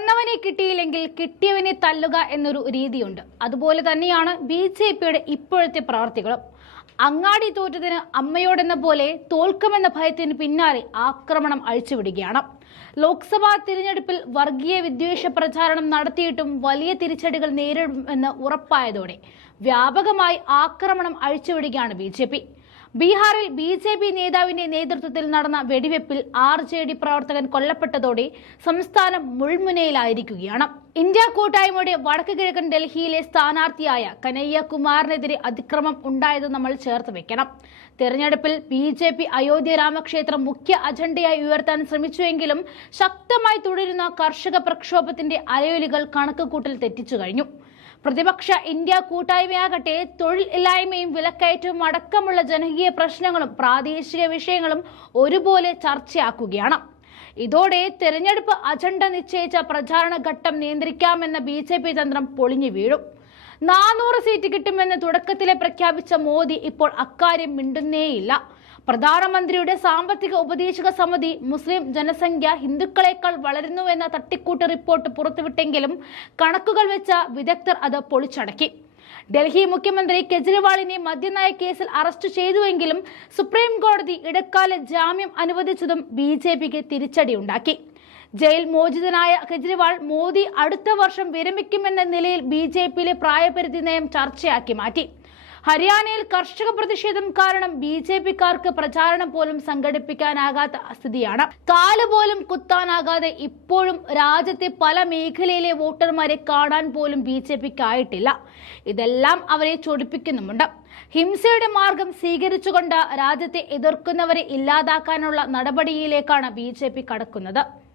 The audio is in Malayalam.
കൊന്നവനെ കിട്ടിയില്ലെങ്കിൽ കിട്ടിയവനെ തല്ലുക എന്നൊരു രീതിയുണ്ട്. അതുപോലെ തന്നെയാണ് ബി.ജെ.പിയുടെ ഇപ്പോഴത്തെ പ്രവർത്തികളും. അങ്ങാടി തോറ്റതിന് അമ്മയോടെന്ന പോലെ തോൽക്കുമെന്ന ഭയത്തിന് പിന്നാലെ ആക്രമണം അഴിച്ചുവിടുകയാണ്. ലോക്സഭാ തിരഞ്ഞെടുപ്പിൽ വർഗീയ വിദ്വേഷ പ്രചാരണം നടത്തിയിട്ടും വലിയ തിരിച്ചടികൾ നേരിടുമെന്ന് ഉറപ്പായതോടെ വ്യാപകമായി ആക്രമണം അഴിച്ചുവിടുകയാണ് ബി.ജെ.പി. ബീഹാറിൽ ബി.ജെ.പി. നേതാവിന്റെ നേതൃത്വത്തിൽ നടന്ന വെടിവെപ്പിൽ ആർ.ജെ.ഡി. പ്രവർത്തകൻ കൊല്ലപ്പെട്ടതോടെ സംസ്ഥാനം മുൾമുനയിലായിരിക്കുകയാണ്. ഇന്ത്യ കൂട്ടായ്മയുടെ വടക്ക് കിഴക്കൻ ഡൽഹിയിലെ സ്ഥാനാർത്ഥിയായ കനയ്യ കുമാറിനെതിരെ അതിക്രമം ഉണ്ടായത് നമ്മൾ ചേർത്ത് വെക്കണം. തെരഞ്ഞെടുപ്പിൽ ബി.ജെ.പി. അയോധ്യ രാമക്ഷേത്രം മുഖ്യ അജണ്ടയായി ഉയർത്താൻ ശ്രമിച്ചുവെങ്കിലും ശക്തമായി തുടരുന്ന കർഷക പ്രക്ഷോഭത്തിന്റെ അലയൊലികൾ കണക്കുകൂട്ടൽ തെറ്റിച്ചു കഴിഞ്ഞു. പ്രതിപക്ഷ ഇന്ത്യ കൂട്ടായ്മയാകട്ടെ തൊഴിലില്ലായ്മയും വിലക്കയറ്റവും അടക്കമുള്ള ജനകീയ പ്രശ്നങ്ങളും പ്രാദേശിക വിഷയങ്ങളും ഒരുപോലെ ചർച്ചയാക്കുകയാണ്. ഇതോടെ തെരഞ്ഞെടുപ്പ് അജണ്ട നിശ്ചയിച്ച പ്രചാരണ ഘട്ടം നിയന്ത്രിക്കാമെന്ന ബി.ജെ.പി. തന്ത്രം പൊളിഞ്ഞു വീഴും. 400 സീറ്റ് കിട്ടുമെന്ന് തുടക്കത്തിലെ പ്രഖ്യാപിച്ച മോദി ഇപ്പോൾ അക്കാര്യം മിണ്ടുന്നേയില്ല. പ്രധാനമന്ത്രിയുടെ സാമ്പത്തിക ഉപദേശക സമിതി മുസ്ലിം ജനസംഖ്യ ഹിന്ദുക്കളെക്കാൾ വളരുന്നുവെന്ന തട്ടിക്കൂട്ട് റിപ്പോർട്ട് പുറത്തുവിട്ടെങ്കിലും കണക്കുകൾ വെച്ച വിദഗ്ധർ അത് പൊളിച്ചടക്കി. ഡൽഹി മുഖ്യമന്ത്രി കെജ്രിവാളിനെ മദ്യനയ കേസിൽ അറസ്റ്റ് ചെയ്തുവെങ്കിലും സുപ്രീം കോടതി ഇടക്കാല ജാമ്യം അനുവദിച്ചതും ബി.ജെ.പിക്ക് തിരിച്ചടിയുണ്ടാക്കി. ജയിൽ മോചിതനായ കെജ്രിവാൾ മോദി അടുത്ത വർഷം വിരമിക്കുമെന്ന നിലയിൽ ബി.ജെ.പിയിലെ പ്രായപരിധി നയം ചർച്ചയാക്കി മാറ്റി. ഹരിയാനയിൽ കർഷക പ്രതിഷേധം കാരണം ബി.ജെ.പിക്കാർക്ക് പ്രചാരണം പോലും സംഘടിപ്പിക്കാനാകാത്ത സ്ഥിതിയാണ്. കാലുപോലും കുത്താനാകാതെ ഇപ്പോഴും രാജ്യത്തെ പല മേഖലയിലെ വോട്ടർമാരെ കാണാൻ പോലും ബി.ജെ.പിക്കായിട്ടില്ല. ഇതെല്ലാം അവരെ ചൊടിപ്പിക്കുന്നുമുണ്ട്. ഹിംസയുടെ മാർഗം സ്വീകരിച്ചുകൊണ്ട് രാജ്യത്തെ എതിർക്കുന്നവരെ ഇല്ലാതാക്കാനുള്ള നടപടിയിലേക്കാണ് ബി.ജെ.പി കടക്കുന്നത്.